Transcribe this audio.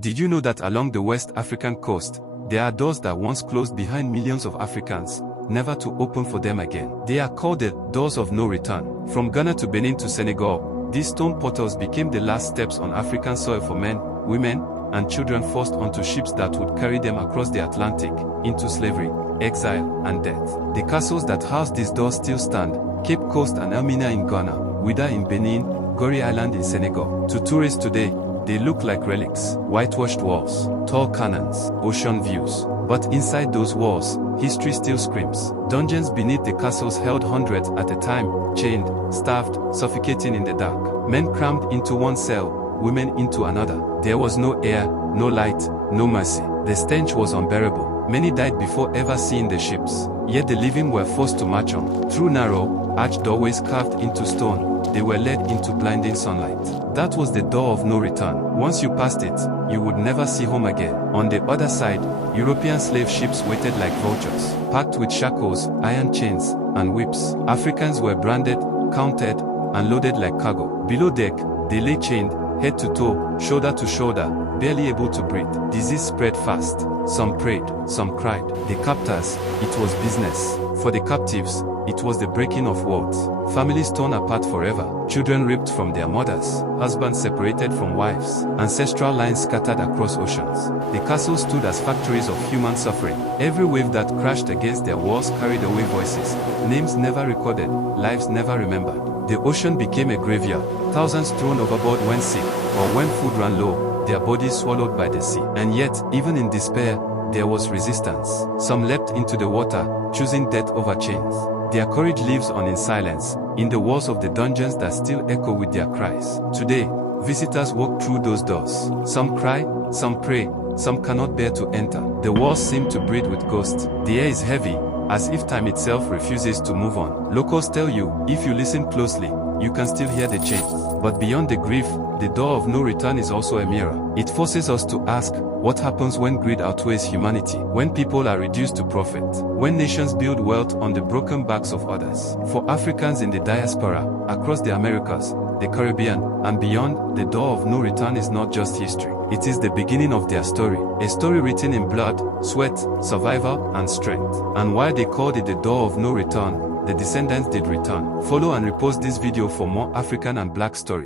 Did you know that along the West African coast, there are doors that once closed behind millions of Africans, never to open for them again? They are called the doors of no return. From Ghana to Benin to Senegal, these stone portals became the last steps on African soil for men, women, and children forced onto ships that would carry them across the Atlantic, into slavery, exile, and death. The castles that house these doors still stand: Cape Coast and Elmina in Ghana, Ouidah in Benin, Gorée Island in Senegal. To tourists today, they look like relics: whitewashed walls, tall cannons, ocean views. But inside those walls, history still screams. Dungeons beneath the castles held hundreds at a time, chained, starved, suffocating in the dark. Men crammed into one cell, women into another. There was no air, no light, no mercy. The stench was unbearable. Many died before ever seeing the ships. Yet the living were forced to march on. Through narrow, arched doorways carved into stone, they were led into blinding sunlight. That was the door of no return. Once you passed it, you would never see home again. On the other side, European slave ships waited like vultures, packed with shackles, iron chains, and whips. Africans were branded, counted, and loaded like cargo. Below deck, they lay chained, head to toe, shoulder to shoulder, barely able to breathe. Disease spread fast. Some prayed, some cried. The captors, it was business. For the captives, it was the breaking of worlds. Families torn apart forever. Children ripped from their mothers. Husbands separated from wives. Ancestral lines scattered across oceans. The castles stood as factories of human suffering. Every wave that crashed against their walls carried away voices. Names never recorded, lives never remembered. The ocean became a graveyard. Thousands thrown overboard when sick, or when food ran low, their bodies swallowed by the sea. And yet, even in despair, there was resistance. Some leapt into the water, choosing death over chains. Their courage lives on in silence, in the walls of the dungeons that still echo with their cries. Today, visitors walk through those doors. Some cry, some pray, some cannot bear to enter. The walls seem to breathe with ghosts. The air is heavy, as if time itself refuses to move on. Locals tell you, if you listen closely, you can still hear the chains. But beyond the grief, the door of no return is also a mirror. It forces us to ask, what happens when greed outweighs humanity? When people are reduced to profit? When nations build wealth on the broken backs of others? For Africans in the diaspora, across the Americas, the Caribbean, and beyond, the door of no return is not just history. It is the beginning of their story. A story written in blood, sweat, survival, and strength. And while they called it the door of no return, the descendants did return. Follow and repost this video for more African and Black stories.